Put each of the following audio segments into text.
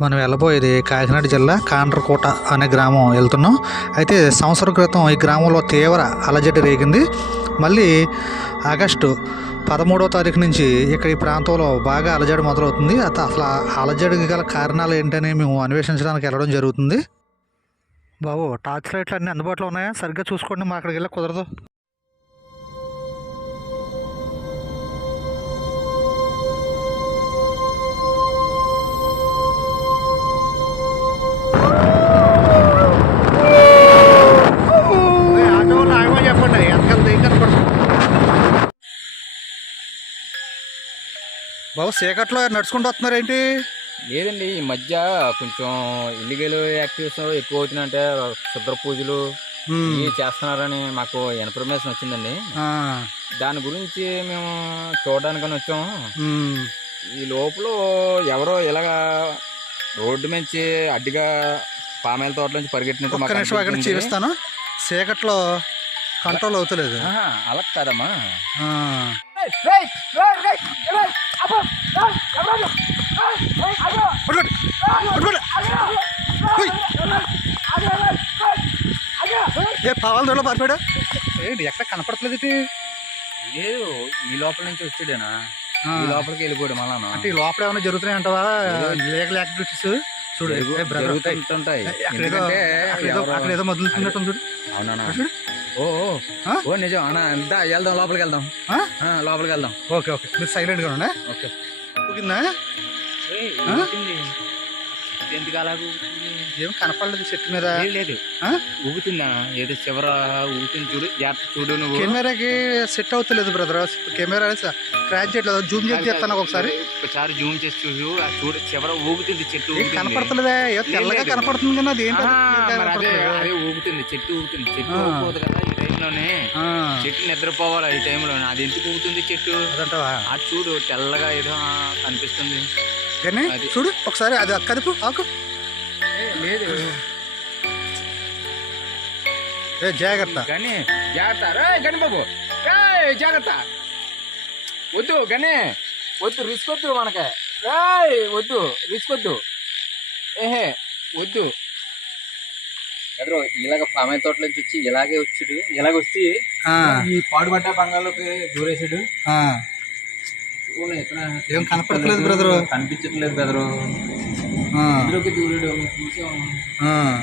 మనం వెళ్ళబోయేది కాకినాడ జిల్లా కాండ్రకోట అనే గ్రామం వెళ్తున్నాం. అయితే సంవత్సరం క్రితం ఈ గ్రామంలో తీవ్ర అలజడి రేగింది. మళ్ళీ ఆగస్టు పదమూడవ తారీఖు నుంచి ఇక్కడ ఈ ప్రాంతంలో బాగా అలజడి మొదలవుతుంది. అత అసలు అలజడికి గల కారణాలు ఏంటని మేము అన్వేషించడానికి వెళ్ళడం జరుగుతుంది. బాబు టార్చ్ లైట్లు అన్నీ అందుబాటులో ఉన్నాయా? సరిగ్గా చూసుకోండి మా అక్కడికి వెళ్ళి కుదరదు. బాబు చీకట్లో నడుచుకుంటూ వస్తున్నారు ఏంటి లేదండి ఈ మధ్య కొంచెం ఇల్లీగల్ యాక్టివిటీస్ ఎక్కువ అవుతున్నాయంటే శుద్ర పూజలు ఇవి చేస్తున్నారని మాకు ఇన్ఫర్మేషన్ వచ్చిందండి. దాని గురించి మేము చూడడానికని వచ్చాం. ఈ లోపల ఎవరో ఇలాగా రోడ్డు నుంచి అడ్డిగా పామాయిల తోట నుంచి పరిగెట్టినట్టు. చూపిస్తాను. చీకట్లో కంట్రోల్ అవుతలేదు. అలా కాదమ్మా. ఏ పావాల దొడ్లో పారిపోయాడు? ఏంటి ఎక్కడ కనపడట్లేదు? లేదు ఈ లోపల నుంచి వచ్చాడేనా. ఈ లోపలికి వెళ్ళిపోయాడు మళ్ళా అంటే ఈ లోపల ఏమైనా జరుగుతున్నాయి అంటావా? లీగల్ యాక్టివిటీస్ చూడు జరుగు- ఏ బ్రదర్, జరుగుతుంటాయి ఏ, అక్కడ ఏదో ఎందుకంటే అక్కడ మొదలుతున్నట్టు చూడు. అవునా చూడు. ఓ ఓ. ఆ? ఓ నిజం. అన్నా ఎంత వెళ్దాం లోపలికి వెళ్దాం. లోపలికి వెళ్దాం. Okay okay. మీరు సైలెంట్గా ఉండే ఓకే. ఊగిందా ఆ? ఎందుకు అలా ఏం కనపడలేదు చెట్టు మీద. లేదు? ఊగుతుందా? ఏదో చివర ఊగుతుంది చూడు జాగ్రత్త చూడు నువ్వు. కెమెరాకి సెట్ అవుతలేదు బ్రదర్. కెమెరా స్క్రాచ్ చేయట్లేదు. జూమ్ చేసి చెప్తాను ఒకసారి. ఒకసారి జూమ్ చేసి చూడు చూడు చివర ఊగుతుంది చెట్టు. కనపడతలేదే? ఏదో తెల్లగా. కనపడుతుంది కానీ అది అదే. అదే ఊగుతుంది చెట్టు ఊగుతుంది. చెట్టు ఆ. ఊగుతుంది కదా ఈ టైంలోనే. చెట్టు నిద్రపోవాలి ఈ టైంలోనే. అది ఎందుకు ఊగుతుంది చెట్టు? ఆ చూడు తెల్లగా ఏదో కనిపిస్తుంది. కానీ. చూడు ఒకసారి అది కదుపు ఆకు లేదు. ఏ జాగ్రత్త. కానీ జాగ్రత్త. రే గని బాబు. రేయ్, జాగ్రత్త. వద్దు గనే వద్దు రిస్క్ వద్దు మనకి. రేయ్ వద్దు రిస్క్ వద్దు. ఏహే వద్దు. ఎదురు ఇలాగ పామాయి తోటల నుంచి వచ్చి ఇలాగే వచ్చాడు ఇలాగ వచ్చి ఆ, ఈ పాడుబడ్డ బంగాళలోకి దూరేసాడు ఏం కనపడట్లేదు బ్రదరు. కనిపించట్లేదు ఇందులోకి దూరాడు చూసాం ఆ.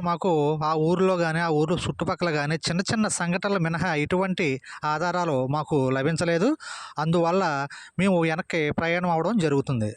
మాకు ఆ ఊరిలో కానీ ఆ ఊరు చుట్టుపక్కల కానీ చిన్న చిన్న సంఘటనలు మినహా ఎటువంటి ఆధారాలు మాకు లభించలేదు. అందువల్ల మేము వెనక్కి ప్రయాణం అవడం జరుగుతుంది.